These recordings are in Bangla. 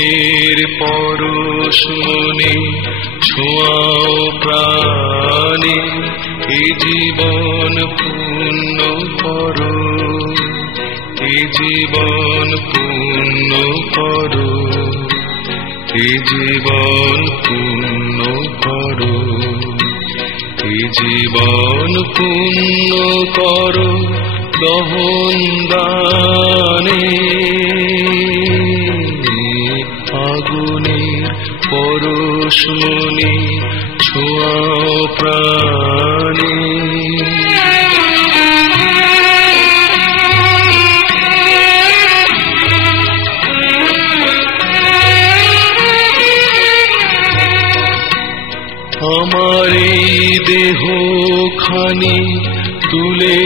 নয়নের পরশ মনে ছোঁয়াও প্রাণে, এ জীবন পূর্ণ করো, এ জীবন পূর্ণ করো, এ জীবন পূর্ণ করো, এ জীবন পূর্ণ করো দহন দানে। আগুনের পরশ মনে ছোঁয়াও প্রাণে। আমার এই দেহ খানি তুলে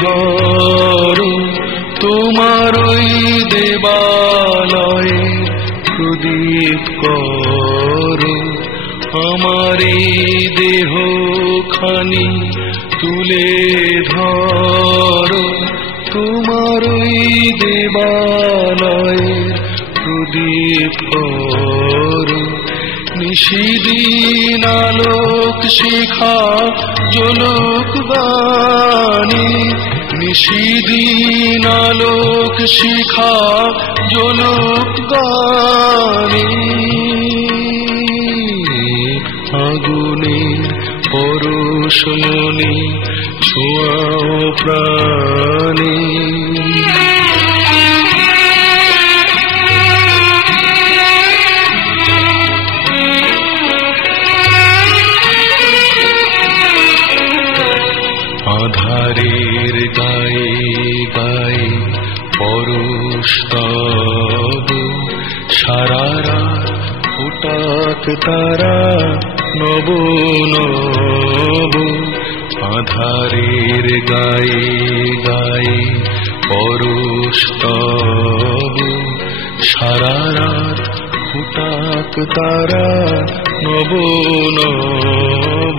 ধরো, তোমার ওই দেবালয়ে প্রদীপ করো। আমার এই দেহ খানি তুলে ধরো, তোমার ওই দেবালয়ে প্রদীপ করো। নিশিদিন আলোক শিখা জ্বলুক গানে, নিশিদিন আলোক শিখা জ্বলুক গানে। আগুনের পরশ মনে ছোঁয়াও প্রাণে। আধারের গায়ে গায়ে পরশ তব, সারা রাত ফোটাক তারা নব নব। আধারের গায়ে গায়ে পরশ তব, সারা রাত ফোটাক তারা নব নব।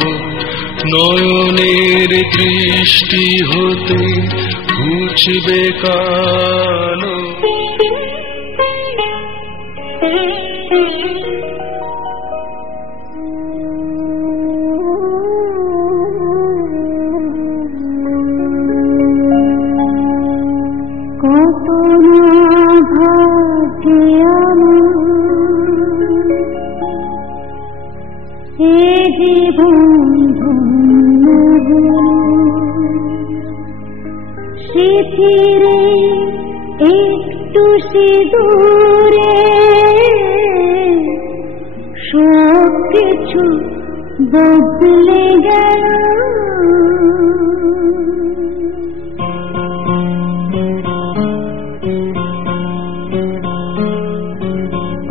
নয়নের দৃষ্টি হতে ঘুচবে কালো। কত না ভাগ্যে এ জীবন ধন্য স্মৃতিরে একটু সিঁদুরে সব কিছু বদলে গেল।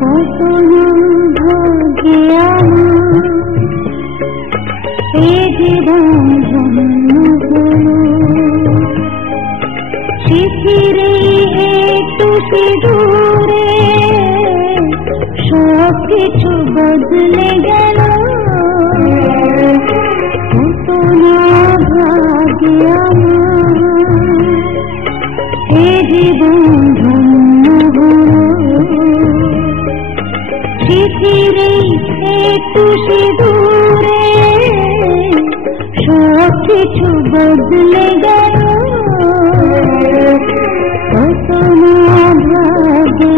কত না ভাগ্যে এ জীবন ধন্য স্মৃতিরে একটু সিঁদুরে সব কিছু বদলে গেল। কত না ভাগ্যে এ জীবন ধন্য স্মৃতিরে একটু সিঁদুরে সব কিছু বদলে গেল। কত না ভাগ্যে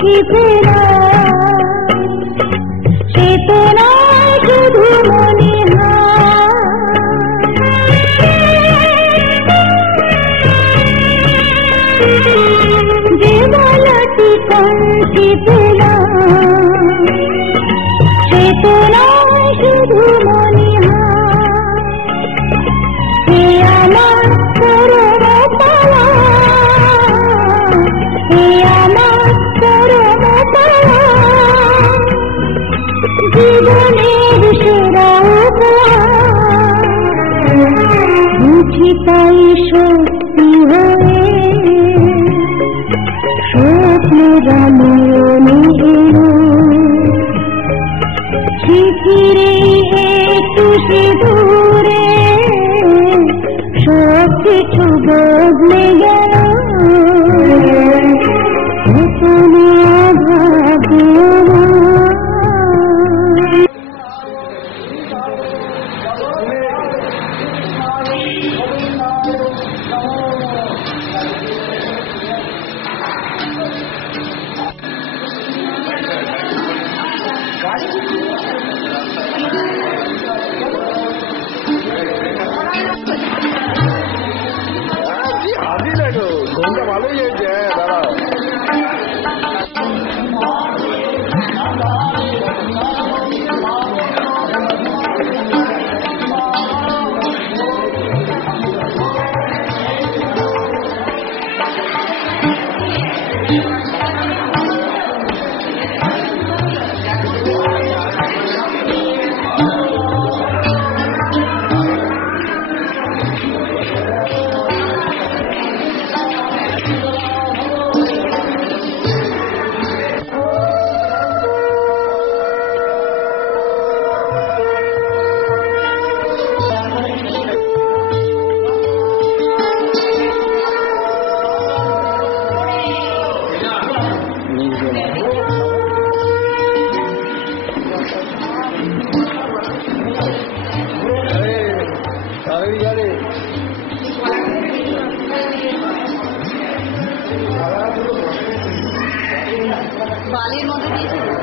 কি ফেরা সে তো নয় শুধু মনে যে বলাটি কণ্ঠে ফেরা সে তো নয় শুধু মনে হে আমার পরম পাওয়া, হে আমার পরম পাওয়া। রমণী এলো শিখিরে একটু সে দূরে সব কিছু বদলে গেল ঘুমটা ভালোই হয়েছে দাদা। বালির মধ্যে দিয়েছে